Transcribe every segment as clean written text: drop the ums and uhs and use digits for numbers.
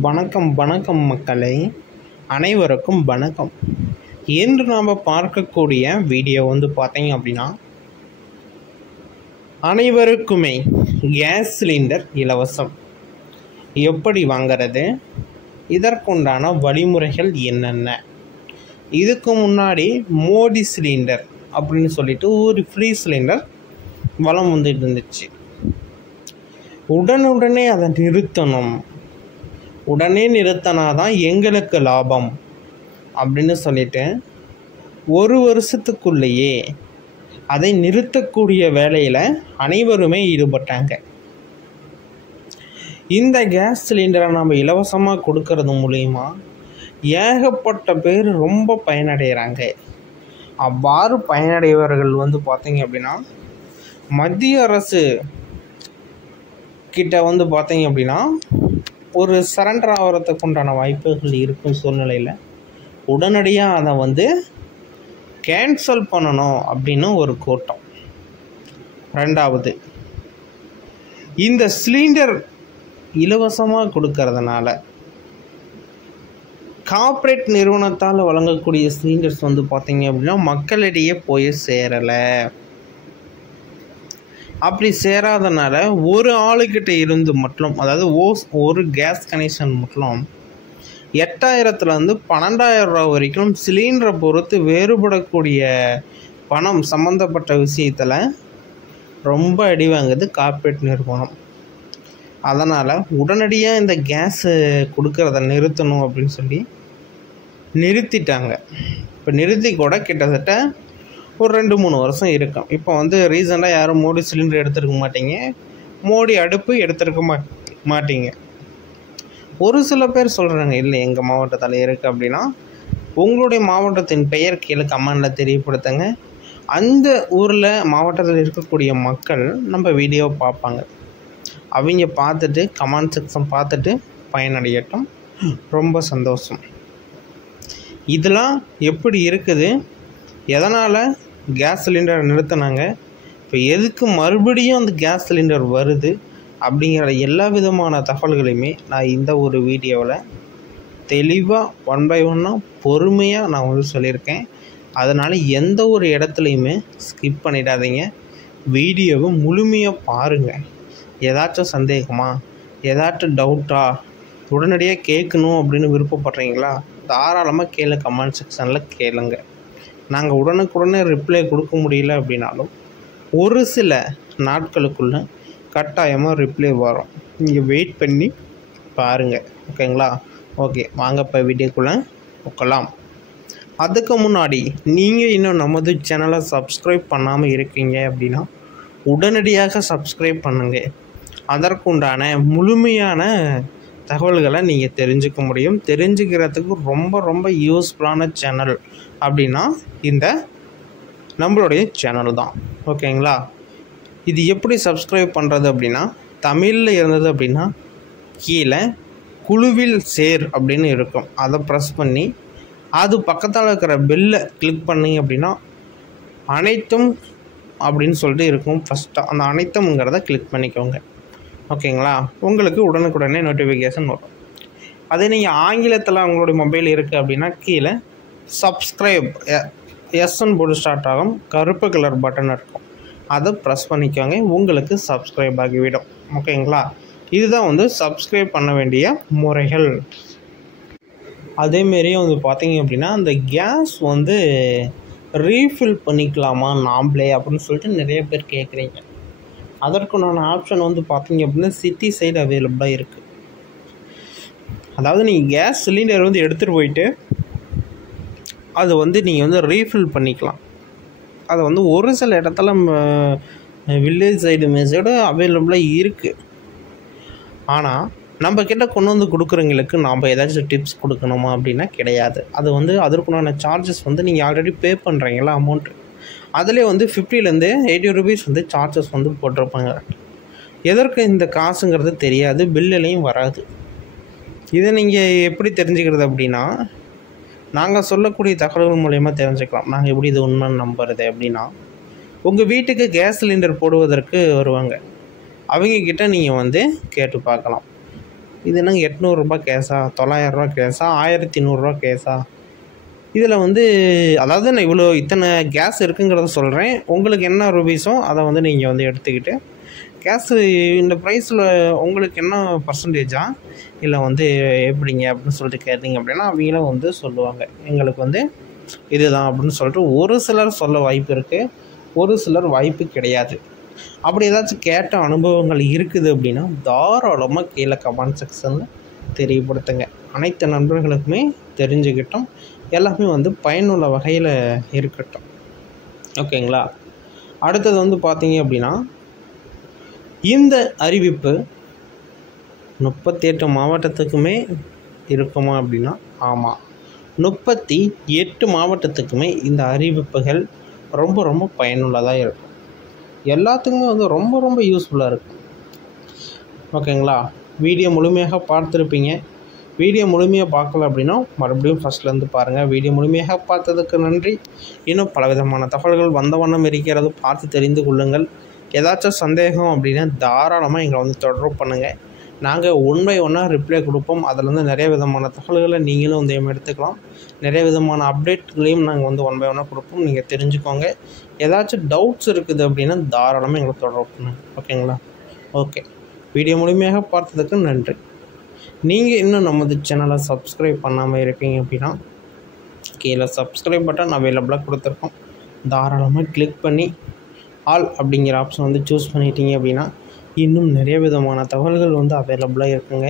வணக்கம் வணக்கம் மக்களே, அனைவருக்கும் வணக்கம். இன்று நாம் பார்க்கக்கூடிய வீடியோ பார்த்தீங்க அப்படின்னா, அனைவருக்குமே கேஸ் சிலிண்டர் இலவசம் எப்படி வாங்கிறது, இதற்குண்டான வழிமுறைகள் என்னென்ன. இதுக்கு முன்னாடி மோடி சிலிண்டர் அப்படின்னு சொல்லிட்டு ஒரு ஃப்ரீ சிலிண்டர் வலம் வந்துட்டு இருந்துச்சு. உடனுடனே அதை நிறுத்தணும், உடனே நிறுத்தினாதான் எங்களுக்கு லாபம் அப்படின்னு சொல்லிட்டு ஒரு வருஷத்துக்குள்ளேயே அதை நிறுத்தக்கூடிய வேலையில் அனைவருமே ஈடுபட்டாங்க. இந்த கேஸ் சிலிண்டரை நம்ம இலவசமாக கொடுக்கறது மூலிமா ஏகப்பட்ட பேர் ரொம்ப பயனடைகிறாங்க. அவ்வாறு பயனடைவர்கள் பார்த்தீங்க அப்படின்னா, மத்திய அரசு கிட்ட பார்த்தீங்க அப்படின்னா ஒரு சரண்டர் ஆகிறதுக்கு உண்டான வாய்ப்புகள் இருக்கும் சூழ்நிலையில் உடனடியாக அதை கேன்சல் பண்ணணும் அப்படின்னு ஒரு கூட்டம். ரெண்டாவது, இந்த சிலிண்டர் இலவசமாக கொடுக்கறதுனால கார்ப்பரேட் நிறுவனத்தால் வழங்கக்கூடிய சிலிண்டர்ஸ் பார்த்தீங்க அப்படின்னா மக்களிடையே போய் சேரலை. அப்படி சேராதனால ஒரு ஆளுக்கிட்ட இருந்து மட்டும், அதாவது ஒரு கேஸ் கனெக்ஷன் மட்டும் 8000லேருந்து 12,000 ரூபா வரைக்கும் சிலிண்டரை பொறுத்து வேறுபடக்கூடிய பணம் சம்மந்தப்பட்ட விஷயத்தில் ரொம்ப அடி வாங்குது கார்ப்பரேட் நிறுவனம். அதனால் உடனடியாக இந்த கேஸு கொடுக்கறத நிறுத்தணும் அப்படின்னு சொல்லி நிறுத்திட்டாங்க. இப்போ நிறுத்தி கூட கிட்டத்தட்ட ஒரு 2-3 வருஷம் இருக்கும். இப்போ ரீசெண்டாக யாரும் மோடி சிலிண்டர் எடுத்துருக்க மாட்டீங்க, மோடி அடுப்பு எடுத்துருக்க மாட்டீங்க. ஒரு சில பேர் சொல்கிறாங்க, இல்லை எங்கள் மாவட்டத்தில் இருக்குது அப்படின்னா உங்களுடைய மாவட்டத்தின் பெயர் கீழே கமெண்டில் தெரியப்படுத்துங்க. அந்த ஊரில் மாவட்டத்தில் இருக்கக்கூடிய மக்கள் நம்ம வீடியோவை பார்ப்பாங்க. அவங்க பார்த்துட்டு கமெண்ட் செக்ஷன் பார்த்துட்டு பயனடையட்டும். ரொம்ப சந்தோஷம். இதெல்லாம் எப்படி இருக்குது, எதனால் கேஸ் சிலிண்டரை நிறுத்தினாங்க, இப்போ எதுக்கு மறுபடியும் அந்த கேஸ் சிலிண்டர் வருது அப்படிங்கிற எல்லா விதமான தகவல்களையுமே நான் இந்த ஒரு வீடியோவில் தெளிவாக 1 by 1 பொறுமையாக நான் சொல்லியிருக்கேன். அதனால் எந்த ஒரு இடத்துலையுமே ஸ்கிப் பண்ணிடாதீங்க, வீடியோவை முழுமையாக பாருங்கள். ஏதாச்சும் சந்தேகமா, ஏதாச்சும் டவுட்டா, உடனடியாக கேட்கணும் அப்படின்னு விருப்பப்படுறீங்களா, தாராளமாக கீழே கமெண்ட் செக்ஷனில் கேளுங்க. நாங்கள் உடனுக்குடனே ரிப்ளை கொடுக்க முடியல அப்படின்னாலும் ஒரு சில நாட்களுக்குள்ளே கட்டாயமாக ரிப்ளை வரும். நீங்கள் வெயிட் பண்ணி பாருங்கள், ஓகேங்களா? ஓகே, வாங்க இப்போ வீடியோக்குள்ளே போகலாம். அதுக்கு முன்னாடி நீங்கள் இன்னும் நமது சேனலை சப்ஸ்கிரைப் பண்ணாமல் இருக்கீங்க அப்படின்னா உடனடியாக சப்ஸ்கிரைப் பண்ணுங்கள். அதற்குண்டான முழுமையான தகவல்களை நீங்கள் தெரிஞ்சுக்க முடியும். தெரிஞ்சுக்கிறதுக்கு ரொம்ப ரொம்ப யூஸ்ஃபுல்லான சேனல் அப்படின்னா இந்த நம்மளுடைய சேனல் தான், ஓகேங்களா? இது எப்படி சப்ஸ்கிரைப் பண்ணுறது அப்படின்னா, தமிழில் இருந்தது அப்படின்னா கீழே குழுவில் சேர் அப்படின்னு இருக்கும், அதை ப்ரெஸ் பண்ணி அது பக்கத்தில் இருக்கிற பெல்லை கிளிக் பண்ணிங்க அப்படின்னா அனைத்தும் அப்படின்னு சொல்லிட்டு இருக்கும். ஃபஸ்ட்டாக அந்த அனைத்தும்ங்கிறத கிளிக் பண்ணிக்கோங்க, ஓகேங்களா? உங்களுக்கு உடனுக்குடனே நோட்டிஃபிகேஷன் வரும். அதே நீங்கள் ஆங்கிலத்தில் உங்களுடைய மொபைல் இருக்குது அப்படின்னா கீழே சப்ஸ்கிரைப் எஸ்ன்னு போட்டு ஸ்டார்ட் ஆகும், கருப்பு கலர் பட்டன் இருக்கும், அதை ப்ரெஸ் பண்ணிக்கோங்க. உங்களுக்கு சப்ஸ்கிரைப் ஆகிவிடும், ஓகேங்களா? இதுதான் சப்ஸ்கிரைப் பண்ண வேண்டிய முறைகள். அதேமாரியே பார்த்தீங்க அப்படின்னா அந்த கேஸ் ரீஃபில் பண்ணிக்கலாமா நாம்ளே அப்படின்னு சொல்லிட்டு நிறைய பேர் கேட்குறீங்க. அதற்குண்டான ஆப்ஷன் பார்த்தீங்க அப்படின்னா சிட்டி சைடு அவைலபிளாக இருக்குது. அதாவது நீங்கள் கேஸ் சிலிண்டர் எடுத்துகிட்டு போயிட்டு அது நீங்கள் ரீஃபில் பண்ணிக்கலாம். அது ஒரு சில இடத்துல வில்லேஜ் சைடு மெசேடு அவைலபிளாக இருக்குது. ஆனால் நம்ம கிட்ட கொண்டு கொடுக்குறவங்களுக்கு நாம் ஏதாச்சும் டிப்ஸ் கொடுக்கணுமா அப்படின்னா கிடையாது. அது அதற்குண்டான சார்ஜஸ் நீங்கள் ஆல்ரெடி பே பண்ணுறீங்களா அமௌண்ட்டு, அதிலே 50லேருந்து 80 ருபீஸ் சார்ஜஸ் போட்டிருப்பாங்க. எதற்கு இந்த காசுங்கிறது தெரியாது, பில்லுலையும் வராது. இதை நீங்கள் எப்படி தெரிஞ்சுக்கிறது அப்படின்னா, நாங்கள் சொல்லக்கூடிய தகவல்கள் மூலயமா தெரிஞ்சுக்கலாம். நாங்கள் எப்படி இது உண்மைன்னு நம்புறது அப்படின்னா, உங்கள் வீட்டுக்கு கேஸ் சிலிண்டர் போடுவதற்கு வருவாங்க, அவங்கக்கிட்ட நீங்கள் கேட்டு பார்க்கலாம். இது என்னங்க 800 கேஸா, 900 கேஸா, 1100 கேஸா? இதில் வந்து அதாவது நான் இத்தனை கேஸ் இருக்குங்கிறத சொல்கிறேன். உங்களுக்கு என்ன ருபீஸோ அதை வந்து நீங்கள் வந்து எடுத்துக்கிட்டு கேஸு இந்த ப்ரைஸில் உங்களுக்கு என்ன பர்சன்டேஜா இல்லை வந்து எப்படிங்க அப்படின்னு சொல்லிட்டு கேட்டிங்க அப்படின்னா அவங்களும் வந்து சொல்லுவாங்க எங்களுக்கு வந்து இதுதான் அப்படின்னு சொல்லிட்டு. ஒரு சிலர் சொல்ல வாய்ப்பு இருக்குது, ஒரு சிலர் வாய்ப்பு கிடையாது. அப்படி ஏதாச்சும் கேட்ட அனுபவங்கள் இருக்குது அப்படின்னா தாராளமாக கீழே கமெண்ட் செக்ஷனில் தெரியப்படுத்துங்க. அனைத்து நண்பர்களுக்குமே தெரிஞ்சுக்கிட்டோம், எல்லாமே வந்து பயனுள்ள வகையில் இருக்கட்டும். ஓகேங்களா? அடுத்தது வந்து பார்த்தீங்க அப்படின்னா இந்த அறிவிப்பு 38 மாவட்டத்துக்குமே இருக்குமா அப்படின்னா ஆமாம், 38 மாவட்டத்துக்குமே இந்த அறிவிப்புகள் ரொம்ப ரொம்ப பயனுள்ளதாக இருக்கும். எல்லாத்துக்குமே வந்து ரொம்ப ரொம்ப யூஸ்ஃபுல்லாக இருக்கும். ஓகேங்களா? வீடியோ முழுமையாக பார்த்துருப்பீங்க. வீடியோ முழுமையாக பார்க்கல அப்படின்னா மறுபடியும் ஃபஸ்ட்லேருந்து பாருங்கள். வீடியோ முழுமையாக பார்த்ததுக்கு நன்றி. இன்னும் பலவிதமான தகவல்கள் வந்த வண்ணம் இருக்கிறது, பார்த்து தெரிந்து கொள்ளுங்கள். ஏதாச்சும் சந்தேகம் அப்படின்னா தாராளமாக எங்களை வந்து தொடர்பு பண்ணுங்கள். நாங்கள் ஒன் பை ஒன்னாக ரிப்ளை கொடுப்போம். அதில் வந்து நிறைய விதமான தகவல்களை நீங்களும் வந்து எடுத்துக்கலாம். நிறைய விதமான அப்டேட்களையும் நாங்கள் வந்து ஒன் பை ஒன்னாக கொடுப்போம், நீங்கள் தெரிஞ்சுக்கோங்க. ஏதாச்சும் டவுட்ஸ் இருக்குது அப்படின்னா தாராளமாக எங்களை தொடர்பு பண்ணுங்கள். ஓகேங்களா? ஓகே, வீடியோ முழுமையாக பார்த்ததுக்கு நன்றி. நீங்கள் இன்னும் நமது சேனலை சப்ஸ்கிரைப் பண்ணாமல் இருக்கீங்க அப்படின்னா கீழே சப்ஸ்கிரைப் பட்டன் அவைலபிளாக கொடுத்துருக்கோம். தாராளமாக கிளிக் பண்ணி ஆல் அப்படிங்கிற ஆப்ஷன் வந்து சூஸ் பண்ணிட்டீங்க அப்படின்னா இன்னும் நிறைய விதமான தகவல்கள் வந்து அவைலபிளாக இருக்குங்க.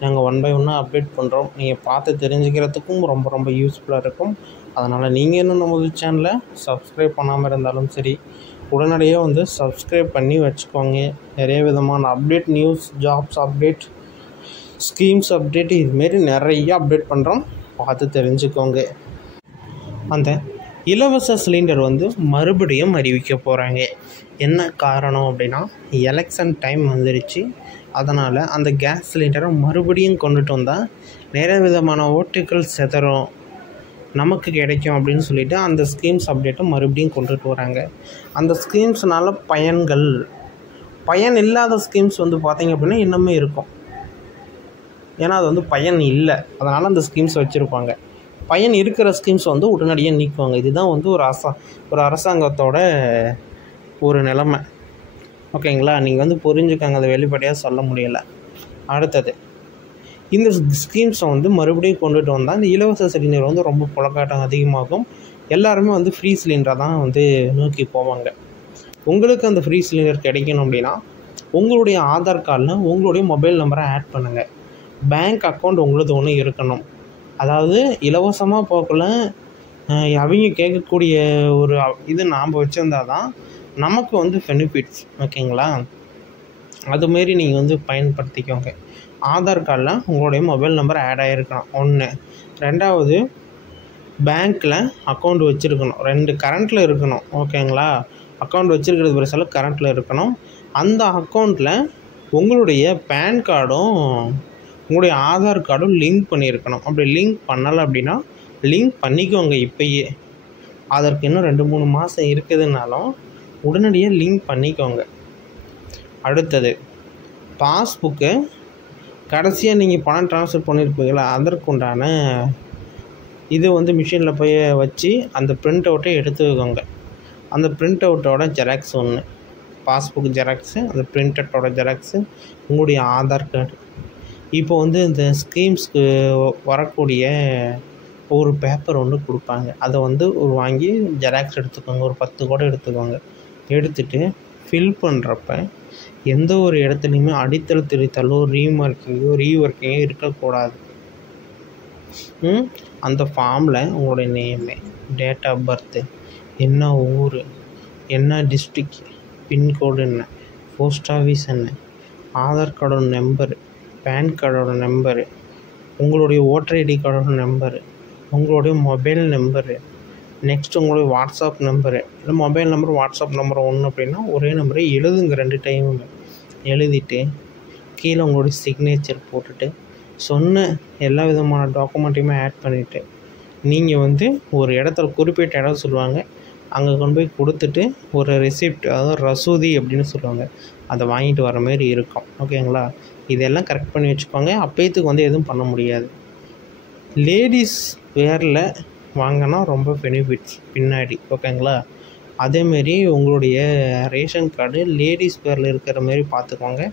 நாங்கள் ஒன் பை ஒன்னாக அப்டேட் பண்ணுறோம். நீங்கள் பார்த்து தெரிஞ்சுக்கிறதுக்கும் ரொம்ப ரொம்ப யூஸ்ஃபுல்லாக இருக்கும். அதனால் நீங்கள் இன்னும் நமது சேனலை சப்ஸ்கிரைப் பண்ணாமல் இருந்தாலும் சரி, உடனடியாக வந்து சப்ஸ்கிரைப் பண்ணி வச்சுக்கோங்க. நிறைய விதமான update, news, jobs update, schemes update, இதுமாரி நிறைய அப்டேட் பண்ணுறோம், பார்த்து தெரிஞ்சுக்கோங்க. அந்த இலவச சிலிண்டர் வந்து மறுபடியும் அறிவிக்க போகிறாங்க. என்ன காரணம் அப்படின்னா எலெக்ஷன் டைம் வந்துருச்சு. அதனால் அந்த கேஸ் சிலிண்டரை மறுபடியும் கொண்டுட்டு வந்தால் நிறைய விதமான ஓட்டுகள் செதறும், நமக்கு கிடைக்கும் அப்படின்னு சொல்லிட்டு அந்த ஸ்கீம்ஸ் அப்டேட்டை மறுபடியும் கொண்டுட்டு வராங்க. அந்த ஸ்கீம்ஸ்னால் பயன் இல்லாத ஸ்கீம்ஸ் வந்து பார்த்திங்க அப்படின்னா இன்னுமே இருக்கும். ஏன்னா அது வந்து பயன் இல்லை, அதனால் அந்த ஸ்கீம்ஸ் வச்சுருப்பாங்க. பயன் இருக்கிற ஸ்கீம்ஸ் வந்து உடனடியாக நீக்குவாங்க. இதுதான் வந்து ஒரு அரசாங்கத்தோட ஒரு நிலைமை. ஓகேங்களா? நீங்கள் வந்து புரிஞ்சுக்காங்க, அதை வெளிப்படையாக சொல்ல முடியலை. அடுத்தது இந்த ஸ்கீம்ஸை வந்து மறுபடியும் கொண்டுட்டு வந்தால் இந்த இலவச சிலிண்டர் வந்து ரொம்ப புழக்காட்டம் அதிகமாகும். எல்லாருமே வந்து ஃப்ரீ சிலிண்டரை தான் வந்து நோக்கி போவாங்க. உங்களுக்கு அந்த ஃப்ரீ சிலிண்டர் கிடைக்கணும் அப்படின்னா உங்களுடைய ஆதார் கார்டில் உங்களுடைய மொபைல் நம்பரை ஆட் பண்ணுங்கள். பேங்க் அக்கௌண்ட் உங்களுக்கு ஒன்று இருக்கணும். அதாவது இலவசமாக போக்கல அவங்க கேட்கக்கூடிய ஒரு இது நாம் வச்சுருந்தா தான் நமக்கு வந்து பெனிஃபிட்ஸ். ஓகேங்களா? அதுமாரி நீங்கள் வந்து பயன்படுத்திக்கோங்க. ஆதார் கார்டில் உங்களுடைய மொபைல் நம்பர் ஆட் ஆகிருக்கணும், ஒன்று. ரெண்டாவது, பேங்க்கில் அக்கௌண்ட் வச்சுருக்கணும். 2 கரண்ட்டில் இருக்கணும். ஓகேங்களா? அக்கௌண்ட் வச்சுருக்கிறது பெருசால கரண்ட்டில் இருக்கணும். அந்த அக்கௌண்ட்டில் உங்களுடைய பேன் கார்டும் உங்களுடைய ஆதார் கார்டும் லிங்க் பண்ணியிருக்கணும். அப்படி லிங்க் பண்ணலை அப்படின்னா லிங்க் பண்ணிக்கோங்க இப்போயே. அதற்கு இன்னும் 2-3 மாதம் இருக்குதுனாலும் உடனடியாக லிங்க் பண்ணிக்கோங்க. அடுத்தது, பாஸ்புக்கு கடைசியாக நீங்கள் பணம் ட்ரான்ஸ்ஃபர் பண்ணியிருப்பீங்களா, அதற்குண்டான இது வந்து மிஷினில் போய் வச்சு அந்த பிரிண்ட் அவுட்டை எடுத்துக்கோங்க. அந்த பிரிண்ட் அவுட்டோட ஜெராக்ஸ் ஒன்று, பாஸ்புக் ஜெராக்ஸு, அந்த பிரிண்ட் அவுட்டோட ஜெராக்ஸு, உங்களுடைய ஆதார் கார்டு. இப்போ வந்து இந்த ஸ்கீம்ஸ்க்கு வரக்கூடிய ஒரு பேப்பர் ஒன்று கொடுப்பாங்க. அதை வந்து வாங்கி ஜெராக்ஸ் எடுத்துக்கோங்க. ஒரு 10 கூட எடுத்துக்கோங்க. எடுத்துகிட்டு ஃபில் பண்ணுறப்ப எந்த ஒரு இடத்துலையுமே அடித்தல் திரித்தலோ ரீவர்க்கிங்கோ இருக்கக்கூடாது. அந்த ஃபார்மில் உங்களுடைய நேமு, டேட் ஆஃப் பர்த்து, என்ன ஊர், என்ன டிஸ்ட்ரிக், பின்கோடு என்ன, போஸ்ட் ஆஃபீஸ் என்ன, ஆதார் கார்டோட நம்பரு, பேன் கார்டோட நம்பரு, உங்களுடைய ஓட்டர் ஐடி கார்டோட நம்பரு, உங்களுடைய மொபைல் நம்பரு, நெக்ஸ்ட் உங்களுடைய வாட்ஸ்அப் நம்பரு. இல்லை மொபைல் நம்பர் வாட்ஸ்அப் நம்பர் ஒன்று அப்படின்னா ஒரே நம்பரை எழுதுங்க. 2 டைமுமே எழுதிட்டு கீழே உங்களுடைய சிக்னேச்சர் போட்டுட்டு சொன்ன எல்லா விதமான டாக்குமெண்ட்டையுமே ஆட் பண்ணிவிட்டு நீங்கள் வந்து ஒரு இடத்துல குறிப்பிட்ட இடம் சொல்லுவாங்க, அங்கே கொண்டு போய் கொடுத்துட்டு ஒரு ரெசிப்ட், அதாவது ரசூதி அப்படின்னு சொல்லுவாங்க, அதை வாங்கிட்டு வர மாதிரி இருக்கும். ஓகேங்களா? இதெல்லாம் கரெக்ட் பண்ணி வச்சுக்கோங்க. அப்பயத்துக்கு வந்து எதுவும் பண்ண முடியாது. லேடிஸ் வேரில் வாங்கினா ரொம்ப பெனிஃபிட்ஸ் பின்னாடி. ஓகேங்களா? அதேமாரி உங்களுடைய ரேஷன் கார்டு லேடிஸ் பேரில் இருக்கிற மாரி பார்த்துக்கோங்க.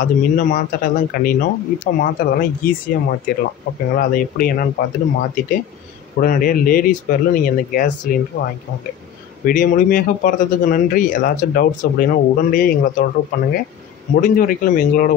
அது முன்ன மாற்றுறது கடினம், இப்போ மாற்றுறதெல்லாம் ஈஸியாக மாற்றிடலாம். ஓகேங்களா? அதை எப்படி என்னென்னு பார்த்துட்டு மாற்றிட்டு உடனடியாக லேடிஸ் பேரில் நீங்கள் இந்த கேஸ் சிலிண்டர் வாங்கிக்கோங்க. வீடியோ முழுமையாக பார்த்ததுக்கு நன்றி. ஏதாச்சும் டவுட்ஸ் அப்படின்னா உடனடியாக எங்களை தொடர்பு பண்ணுங்கள். முடிஞ்ச வரைக்கும் எங்களோட